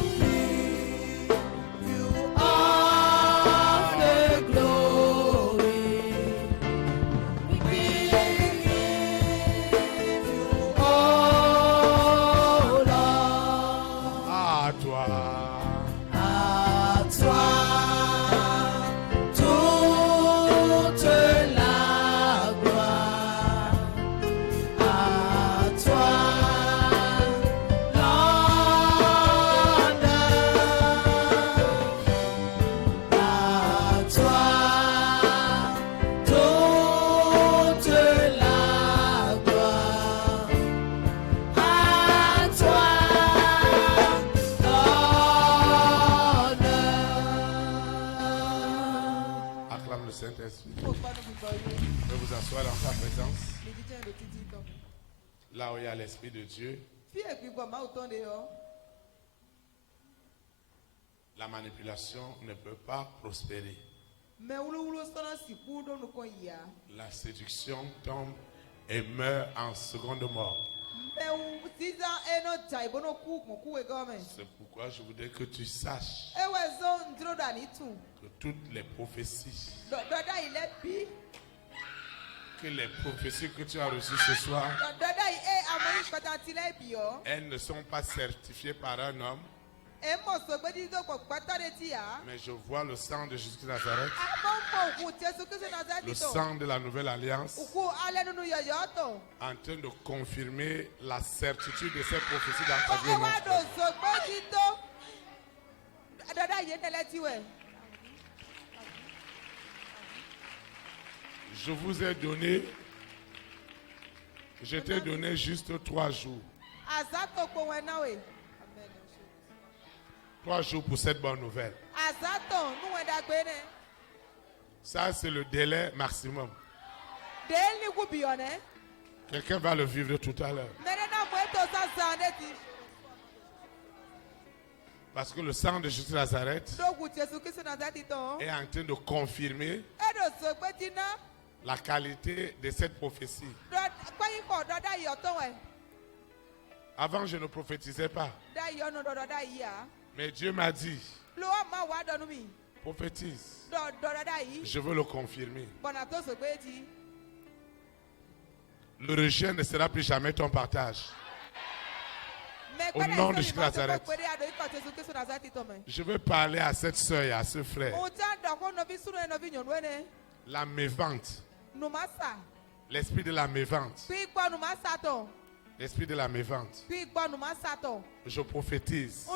you all the glory. We give you all love. À toi. À toi toute la gloire. À toi l'honneur. À toi toute la gloire. À toi l'honneur. Acclame le Saint-Esprit. Je vais vous asseoir dans sa présence. Là où il y a l'Esprit de Dieu, la manipulation ne peut pas prospérer. La séduction tombe et meurt en seconde mort. C'est pourquoi je voudrais que tu saches que toutes les prophéties, que les prophéties que tu as reçues ce soir, elles ne sont pas certifiées par un homme, Mais je vois le sang de Jésus de Nazareth, le sang de la nouvelle alliance, en train de confirmer la certitude de cette prophétie dans ta vie. Je vous ai donné, je t'ai donné juste 3 jours. 3 jours pour cette bonne nouvelle. Ça, c'est le délai maximum. Quelqu'un va le vivre tout à l'heure. Parce que le sang de Jésus de Nazareth est en train de confirmer la qualité de cette prophétie. Avant, je ne prophétisais pas. Mais Dieu m'a dit, prophétise. Je veux le confirmer. Le rejet ne sera plus jamais ton partage. Au nom de Jésus de Nazareth. Je veux parler à cette soeur et à ce frère. La mévente. L'esprit de la mévente. L'esprit de la mévente. Je prophétise.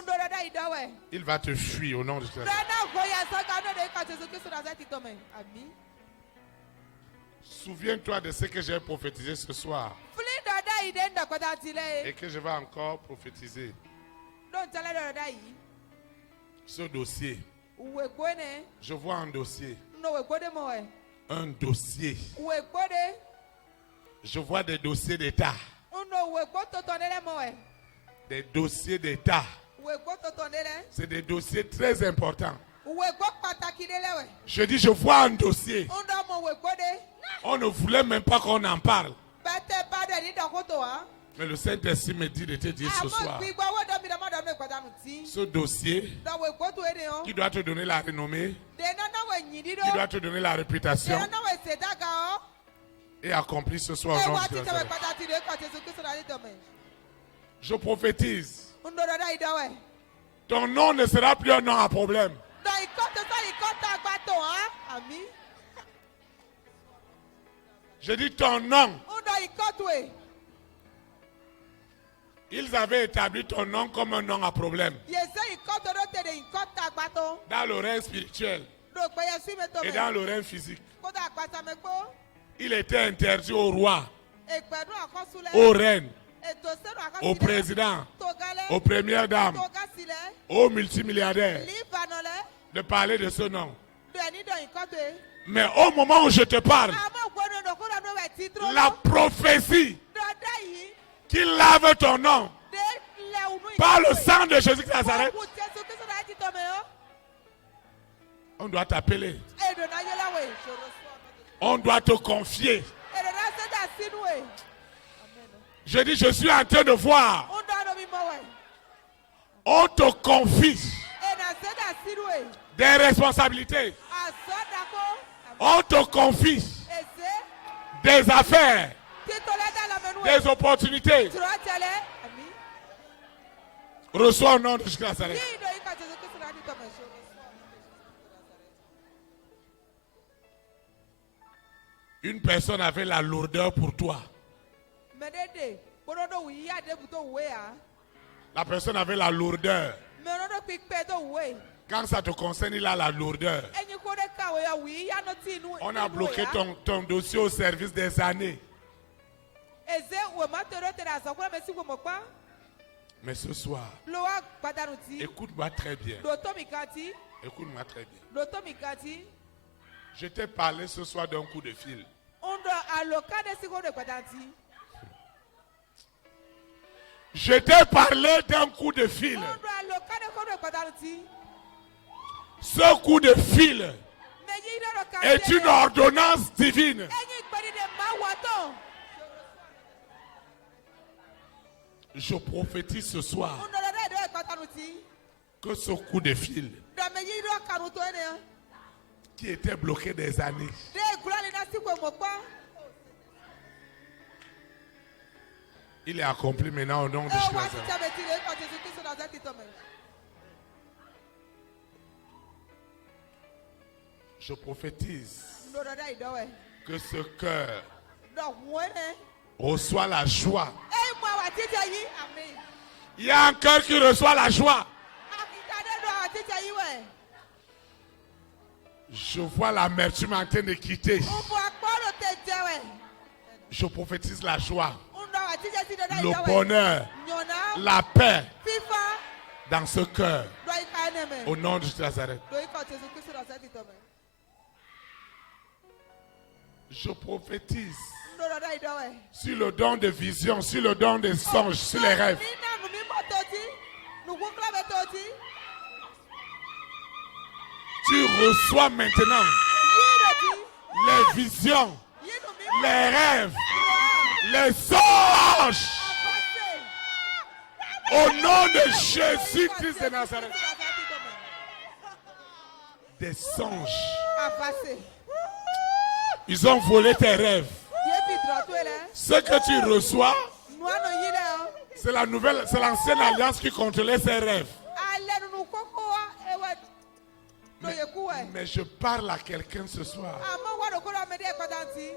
Il va te fuir au nom de Jésus. Souviens-toi de ce que j'ai prophétisé ce soir. Et que je vais encore prophétiser. Ce dossier. Je vois un dossier. Un dossier. Je vois des dossiers d'État. Des dossiers d'État. C'est des dossiers très importants. Je dis, je vois un dossier. On ne voulait même pas qu'on en parle. Mais le Saint-Esprit me dit de te dire ce soir. Ce dossier qui doit te donner la renommée, qui doit te donner la réputation, est accompli ce soir au nom de Jésus. Je prophétise. Ton nom ne sera plus un nom à problème. Je dis ton nom. Ils avaient établi ton nom comme un nom à problème. Dans le règne spirituel et dans le règne physique. Il était interdit au roi, aux reines, au président, aux premières dames, aux multimilliardaires de parler de ce nom. Mais au moment où je te parle, la prophétie qui lave ton nom par le sang de Jésus de Nazareth, on doit t'appeler. On doit te confier. Je dis, je suis en train de voir. On te confie des responsabilités. On te confie des affaires, des opportunités. Reçois au nom de Jésus de Nazareth. Une personne avait la lourdeur pour toi. La personne avait la lourdeur. Quand ça te concerne, il a la lourdeur. On a bloqué ton dossier au service des années. Mais ce soir, écoute-moi très bien. Écoute-moi très bien. Je t'ai parlé ce soir d'un coup de fil. Je t'ai parlé d'un coup de fil. Ce coup de fil est une ordonnance divine. Je prophétise ce soir que ce coup de fil qui était bloqué des années il est accompli maintenant au nom de Jésus. Je prophétise Ndododa idowe. que ce cœur Donc, moi, reçoit la joie. moi, wa titi yi. Amen. Il y a un cœur qui reçoit la joie. Akitade do wa titi yi we. Je vois l'amertume en train de quitter. Ubu akporo te jewe. Je prophétise la joie, Undo wa titi si doda le idowe. bonheur, Nyona. la paix FIFA. dans ce cœur. Do ikaneme. Au nom de Jésus de Nazareth. Do iko Jésus Christ dans cette itome. Je prophétise Ndododa idowe. sur le don de vision, sur le don des songes, sur les rêves. Nina numi mototi. Nukukla betoti. Tu reçois maintenant Yiroti. les visions, Yinumi. les rêves, les songes. Au nom de Jésus-Christ de Nazareth. Des songes. Avancé. Ils ont volé tes rêves. Yebi droitouele. Ce que tu reçois, Nous no yile. c'est la nouvelle, c'est l'ancienne alliance qui contrôlait ses rêves. Ale nu kokoa ewe. Do yekuwe. Mais je parle à quelqu'un ce soir. Amo wa do ko do mede ekodanti.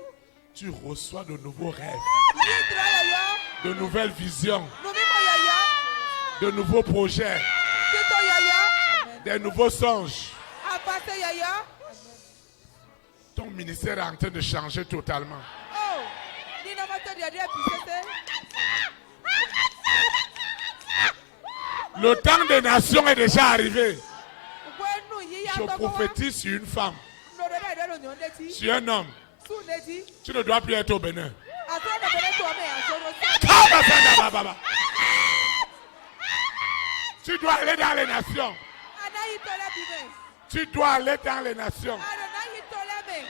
Tu reçois de nouveaux rêves, Yidro yo. de nouvelles visions, Numi mo yo. de nouveaux projets, Tito yo. des nouveaux songes. Avancé yo. Ton ministère est en train de changer totalement. Oh. Ni no moto dia dia pisete. Le temps des nations est déjà arrivé. Gwenu yiya Je to ko. prophétise sur une femme, Ndododa ido no nyondeti. sur un homme. Su neti. Tu ne dois plus être au Bénin. Atro na bele to me asoro. Kabasanda. Tu dois aller dans les nations. Anayi to le bime. Tu dois aller dans les nations. Anayi to le me.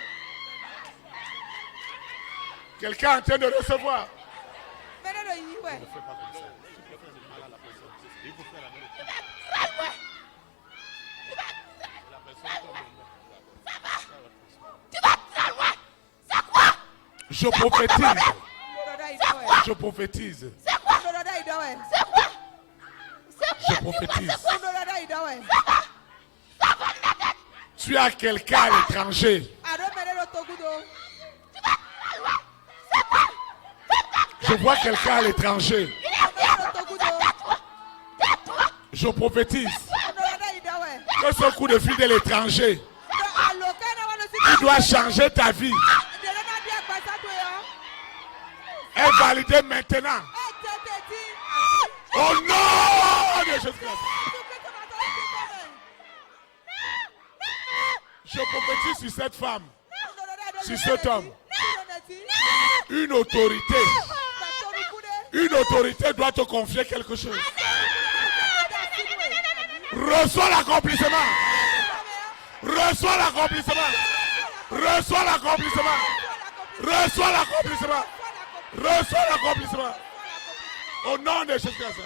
Quelqu'un est en train de recevoir. Mene do yiwe. Je prophétise. Ndododa idowe. Je prophétise. Ndododa idowe. Je prophétise. Ndododa idowe. Tu as quelqu'un à l'étranger. Ado mene do togudo. Je vois quelqu'un à l'étranger. Mene do togudo. Je prophétise Ndododa idowe. que ce coup de fil de l'étranger, Do aloka na wano si. il doit changer ta vie. Ndele na dia kwasa to yo. Est validé maintenant. Eteteti. Au nom de Jésus-Christ. Je prophétise sur cette femme, sur cet homme. Une autorité. Une autorité doit te confier quelque chose. Reçois l'accomplissement. Reçois l'accomplissement. Reçois l'accomplissement. Reçois l'accomplissement. Reçois l'accomplissement. Au nom de Jésus-Christ.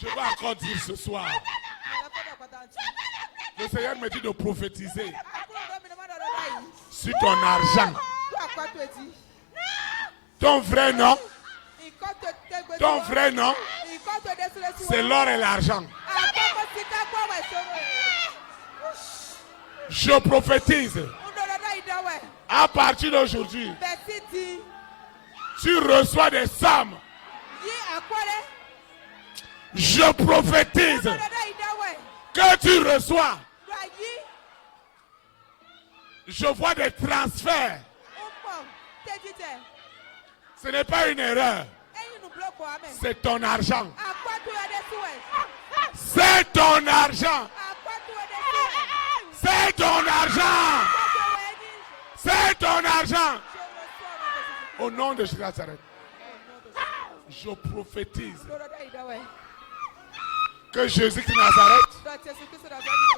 Je vais encore dire ce soir. Le Seigneur me dit de prophétiser sur ton argent. Ton vrai nom, ton vrai nom, c'est l'or et l'argent. Je prophétise. À partir d'aujourd'hui, tu reçois des sommes. Je prophétise que tu reçois. Je vois des transferts. Ce n'est pas une erreur. C'est ton argent. C'est ton argent. C'est ton argent. C'est ton argent. Au nom de Jésus de Nazareth, je prophétise que Jésus de Nazareth,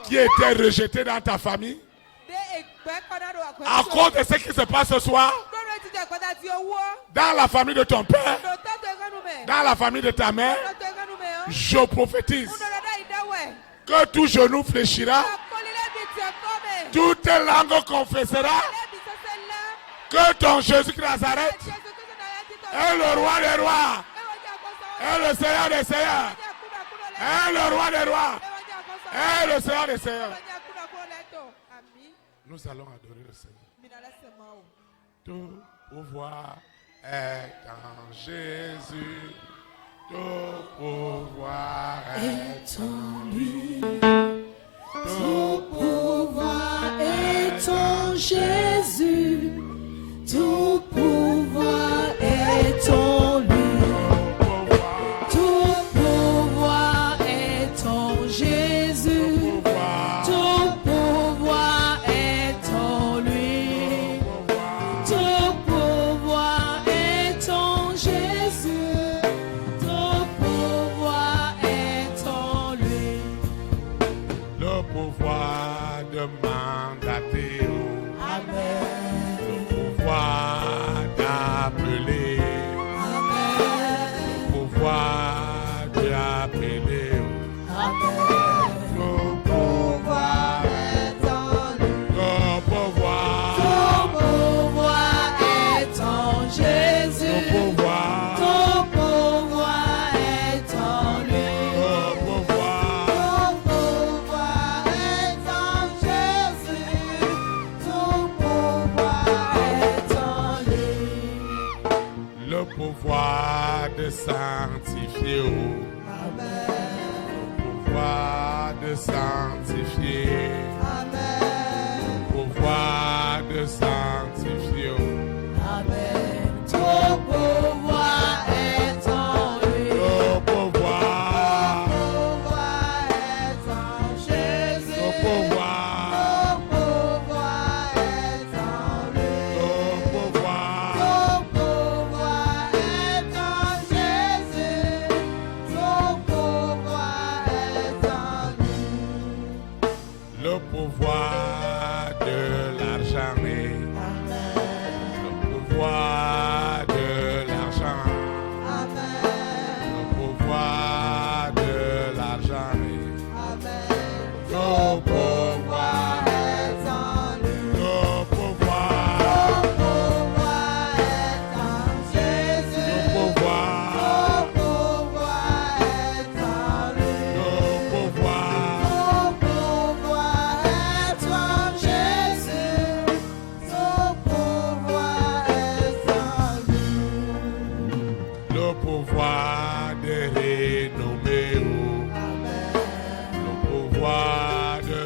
qui était rejeté dans ta famille, à cause de ce qui se passe ce soir, dans la famille de ton père, dans la famille de ta mère, je prophétise que tout genou fléchira, toute langue confessera que ton Jésus de Nazareth est le roi des rois est le Seigneur des Seigneurs, est le Roi des Rois, est le Seigneur des Seigneurs. Nous allons adorer le Seigneur. Tout pouvoir est en Jésus. Tout pouvoir est en lui. Tout pouvoir est en Jésus. Tout pouvoir est en lui. Tout pouvoir est en Jésus. Tout pouvoir est en lui. Tout pouvoir est en Jésus. Tout pouvoir est en lui. Le pouvoir de mandater. Amen. Le pouvoir d'appeler. Amen. Le pouvoir d'appeler. Amen. Le pouvoir Est en lui. Le pouvoir. Tout pouvoir est en Jésus. Le pouvoir. Tout pouvoir est en lui. Le pouvoir. Tout pouvoir est en Jésus. Tout pouvoir est en lui. Le pouvoir de sanctifier. Amen. Le pouvoir de sanctifier. Amen. Le pouvoir de sanctifier. Amen. Tout pouvoir est en lui. Le pouvoir. Pouvoir est en Jésus. Le pouvoir. Pouvoir est en lui. Le pouvoir. Tout pouvoir est en Jésus. Tout pouvoir est en lui. Le pouvoir de l'argent. Amen. Le pouvoir de l'argent. Amen. Le pouvoir de l'argent. Amen. Le pouvoir. Est en lui. Le pouvoir. Pouvoir est en Jésus. Le pouvoir. Pouvoir est en lui. Le pouvoir. Pouvoir est en Jésus. Tout pouvoir est en lui. Le pouvoir de renommer. Amen. Le pouvoir de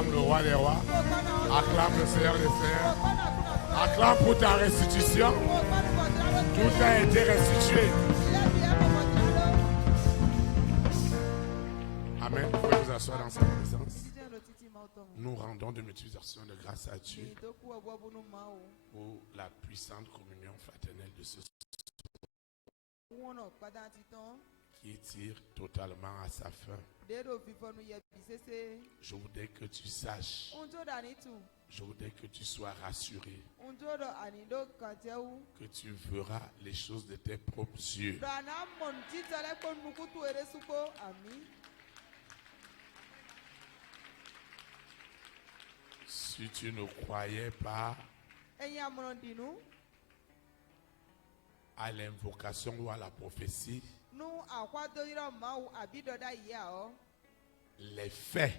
Acclame le roi des rois. Acclame le Seigneur des seigneurs. Acclame pour ta restitution. Tout a été restitué. Amen. Vous pouvez vous asseoir dans sa présence. Nous rendons de multiplications de grâce à Dieu pour la puissante communion fraternelle de ce soir qui tire totalement à sa fin. Je voudrais que tu saches, je voudrais que tu sois rassuré, que tu verras les choses de tes propres yeux. Si tu ne croyais pas à l'invocation ou à la prophétie, les faits,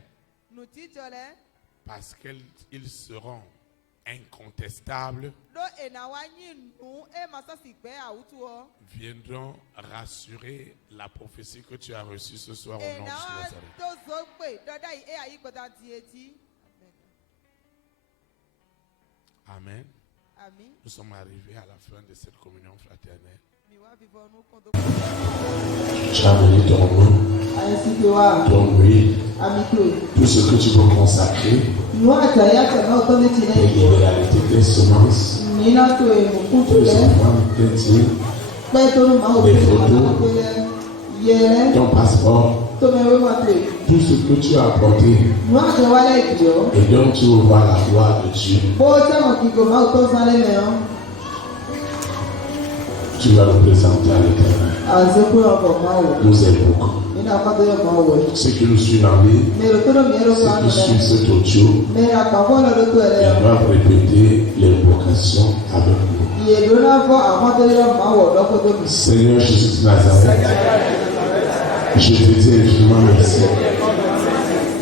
parce qu'ils seront incontestables, viendront rassurer la prophétie que tu as reçue ce soir au nom de Jésus. Amen. Nous sommes arrivés à la fin de cette communion fraternelle. Tu as amené ton nom, ton huile, tout ce que tu veux consacrer, les réalités, tes semences, tes enfants, tes tirs, les photos, ton passeport, tout ce que tu as apporté et donc tu vas voir la gloire de Dieu. Tu vas le présenter à l'Éternel. Nous aimons. Ceux qui nous suivent en ligne, ceux qui suivent cet audio, ils doivent répéter l'invocation avec nous. Seigneur Jésus de Nazareth, je te dis infiniment merci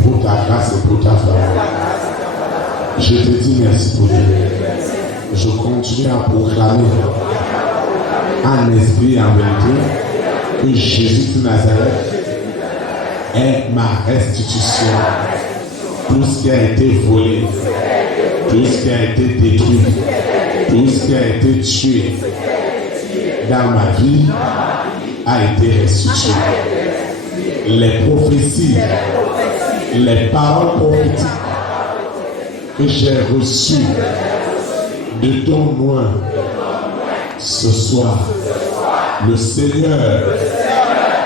pour ta grâce et pour ta faveur. Je te dis merci pour lui. Je continue à proclamer en esprit et en vérité que Jésus de Nazareth est ma restitution. Tout ce qui a été volé, tout ce qui a été détruit, tout ce qui a été tué dans ma vie a été restitué. Les prophéties, les paroles prophétiques que j'ai reçues de ton nom ce soir, le Seigneur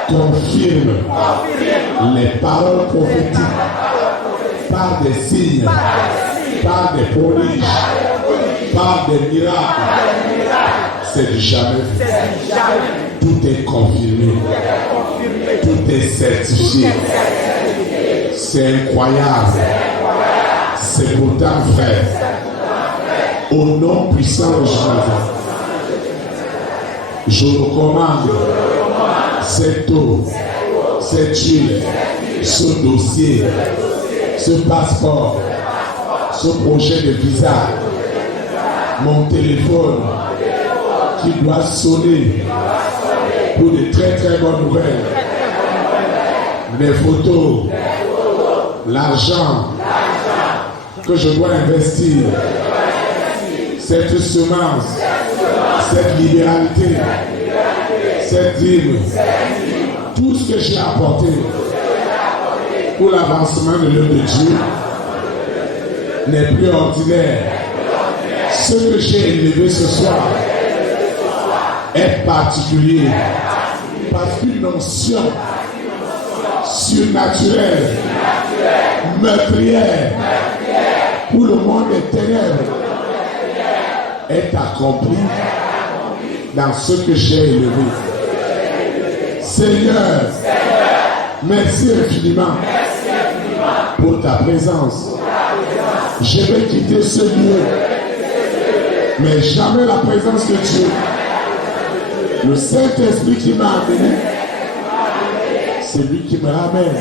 confirme les paroles prophétiques par des signes, par des prodiges, par des miracles. C'est du jamais vu. Tout est confirmé. Tout est certifié. C'est incroyable. C'est pourtant vrai. Au nom puissant de Jésus, je recommande cette eau, cette huile, ce dossier, ce passeport, ce projet de visa, mon téléphone qui doit sonner pour de très très bonnes nouvelles, mes photos, l'argent que je dois investir, cette semence, cette libéralité, cette dîme, tout ce que j'ai apporté pour l'avancement de l'œuvre de Dieu n'est plus ordinaire. Ce que j'ai élevé ce soir est particulier parce qu'une onction surnaturelle, meurtrière pour le monde des ténèbres est accomplie dans ce que j'ai élevé. Seigneur, merci infiniment pour ta présence. Je vais quitter ce lieu, mais jamais la présence de Dieu. Le Saint-Esprit qui m'a amené, c'est lui qui me ramène.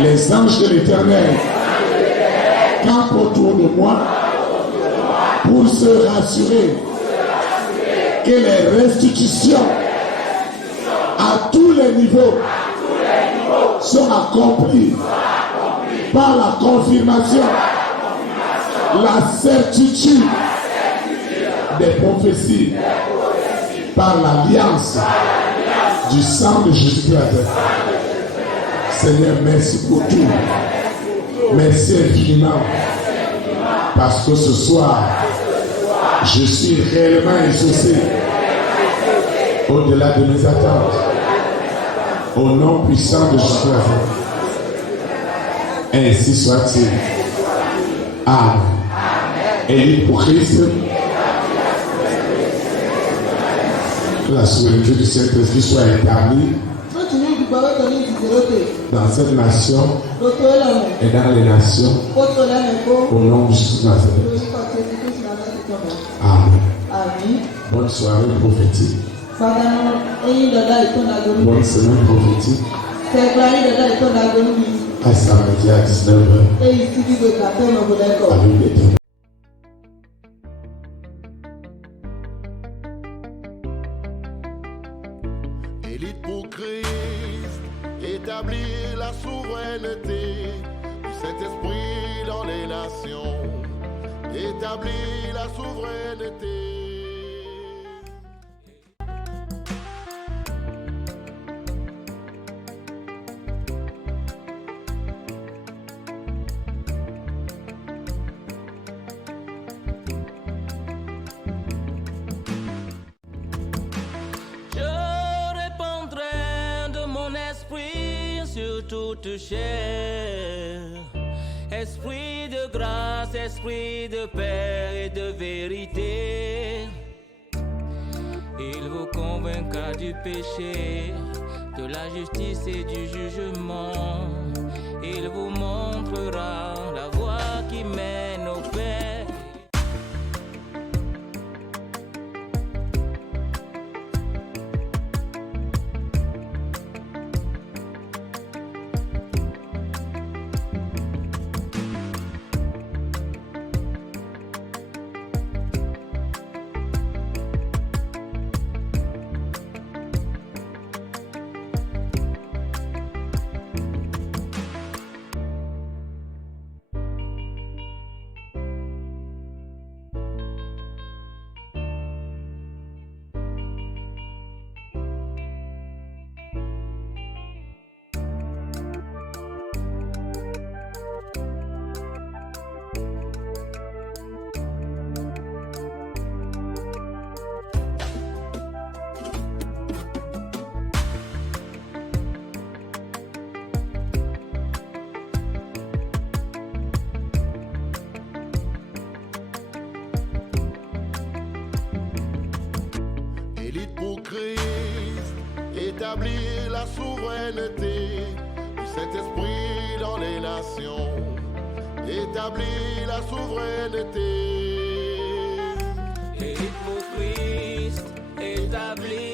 Les anges de l'Éternel campent autour de moi pour se rassurer que les restitutions à tous les niveaux sont accomplies par la confirmation, la certitude des prophéties, par l'alliance du sang de Jésus-Christ. Seigneur, merci pour tout. Merci infiniment. Parce que ce soir, je suis réellement exaucé au-delà de mes attentes. Au nom puissant de Jésus-Christ. Ainsi soit-il. Amen. Et pour Christ, que la souveraineté du Saint-Esprit soit établie dans cette nation et dans les nations, au nom de Jésus-Christ. Amen. Bonne soirée prophétique. Bonne semaine prophétique. À samedi à 19h. Avec les Élite pour Christ, établir la souveraineté du Saint-Esprit dans les nations. Établir la souveraineté. Sur toute chair, esprit de grâce, esprit de paix et de vérité, il vous convaincra du péché, de la justice et du jugement, il vous montrera la voie qui mène au Père. Élite pour Christ, établir la souveraineté du Saint-Esprit dans les nations. Établir la souveraineté. Élite pour Christ, établir